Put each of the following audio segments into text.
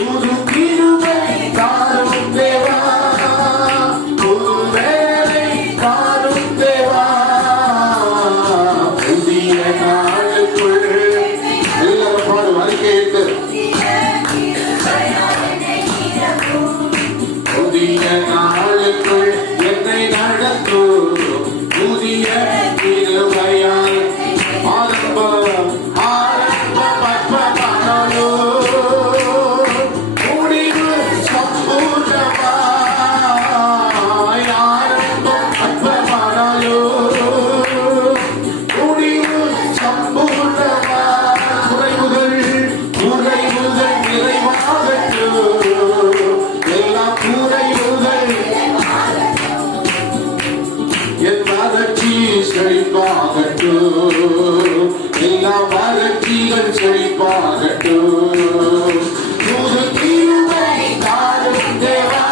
புது கிருபை தாரும் தேவா, புது வேலை தாரும் தேவா, புதிய நாளுக்குள் எல்லாரும் பாடு அறிக்கையிட்டு புதிய நாளுக்குள் என்னை நடத்தும் புதிய கிருபையால் ஆரம்பம் அற்பமானோ முடிவு சம்பூர்ணமாய் ஆரம்பம் அற்பமானோ முடிவு சம்பூர்ணமாய் குறைவுகள் நிறைவாகட்டும் எல்லா குறைவுகள் என் வறட்சி செழிப்பாகட்டும் எல்லா வறட்சிகள் செழிப்பாகட்டும் புது கிருபை தாரும் தேவா,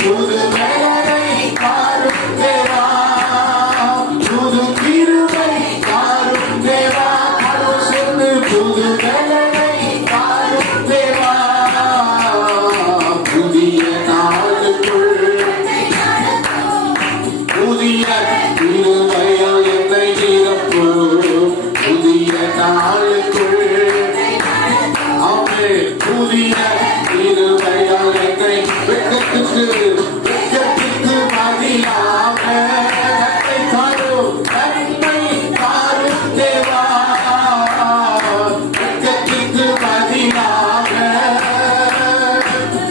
புது வேலை தாரும் தேவா, புது கிருபை தாரும் தேவா, கடவுள் சொல்லு புது வேலை தாரும் தேவா, புதிய நாளுக்குள் புதிய கிருபையால் என்னை நிரப்பும் புதிய நாளுக்குள் ஆமே புதிய கிருபையால் என்னை வெட்கத்துக்கு பதிலாக நன்மை தாரும் தேவா, வெட்கத்துக்கு பதிலாக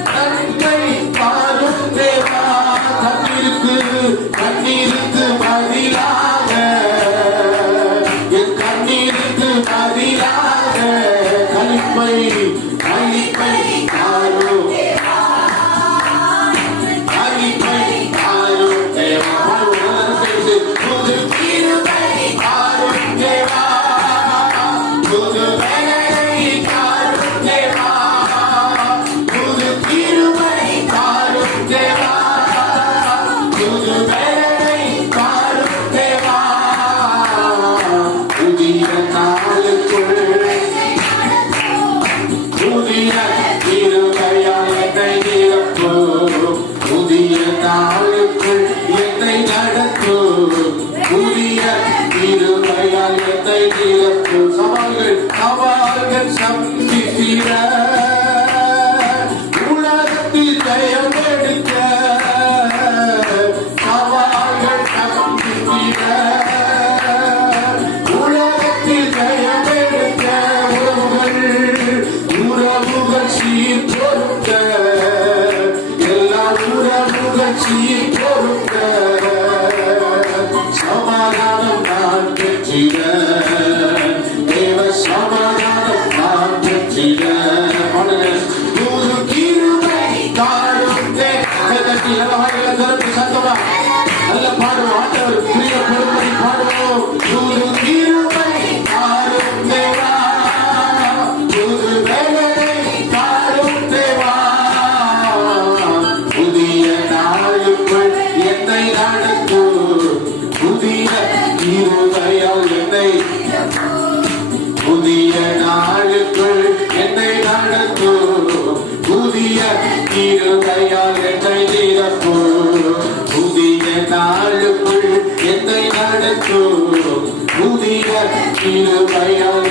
நன்மை தாரும் தேவா, கண்ணீருக்கு பதிலாக என் கண்ணீருக்கு பதிலாக களிப்பை தாரும் தேவா, புது கிருபை தாரும் தேவா, புது வேலை தாரும் தேவா, புது கிருபை தாரும் தேவா, புது வேலை தாரும் தேவா, புதிய நாளுக்குள் புதிய கிருபையால் என்னை நிரப்பும் புதிய நாளுக்குள் என்னை நடத்தும் புதிய கிருபையால் என்னை நிரப்பும் சவால்கள் சந்தித்திட உலகத்தில் ஜெயம் எடுக்க சவால்கள் சந்தித்திட உலகத்தில் ஜெயம் எடுக்க உறவுகள் சீர் பொறுக்க எல்லா உறவுகள் சீர் பொறுக்க சமாதானம் நான் பெற்றிட தேவ சமாதானம் நான் பெற்றிட புது கிருபை தாரும் சத்தமா நல்ல பாடுவோம் ஆண்டவர் பிரியப்படும்படி பாடுவோம் புது கிருபை தாரும் தேவா, புது வேலை தாரும் தேவா, புதிய நாளுக்குள் என்னை நடத்தும் புதிய கிருபையால் என்னை புதிய நாளுக்குள் என்னை நடத்தும் புதிய கிருபையால் என்னை நிரப்பும் புதிய நாளுக்குள் என்னை நடத்தும் புதிய கிருபையால்